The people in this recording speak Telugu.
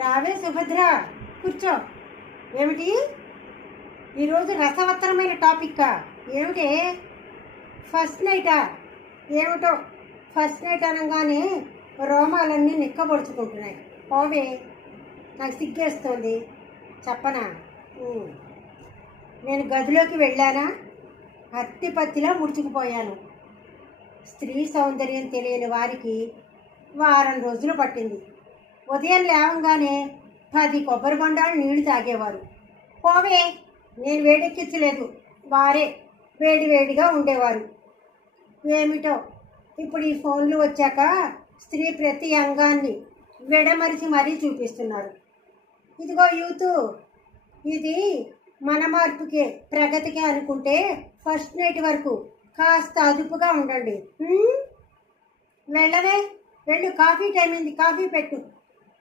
రావే సుభద్ర, కూర్చో. ఏమిటి ఈరోజు రసవత్తరమైన టాపిక్కా? ఏమిటి ఫస్ట్ నైటా? ఏమిటో ఫస్ట్ నైట్ అనగానే రోమాలన్నీ నిక్కబొడుచుకుంటున్నాయి. పోవే, నాకు సిగ్గేస్తోంది. చెప్పనా? నేను గదిలోకి వెళ్ళానా, అత్తిపత్తిలా ముడుచుకుపోయాను. స్త్రీ సౌందర్యం తెలియని వారికి వారం రోజులు పట్టింది. ఉదయం లేవంగానే 10 కొబ్బరి బొండాలు నీళ్లు తాగేవారు. పోవే, నేను వేడెక్కించలేదు, వారే వేడివేడిగా ఉండేవారు. ఏమిటో ఇప్పుడు ఈ ఫోన్లు వచ్చాక స్త్రీ ప్రతి అంగాన్ని విడమరిచి మరీ చూపిస్తున్నారు. ఇదిగో యూత్, ఇది మన మార్పుకే ప్రగతికే అనుకుంటే ఫస్ట్ నైట్ వరకు కాస్త అదుపుగా ఉండండి. వెళ్ళవే, వెళ్ళు, కాఫీ టైం అయింది, కాఫీ పెట్టు.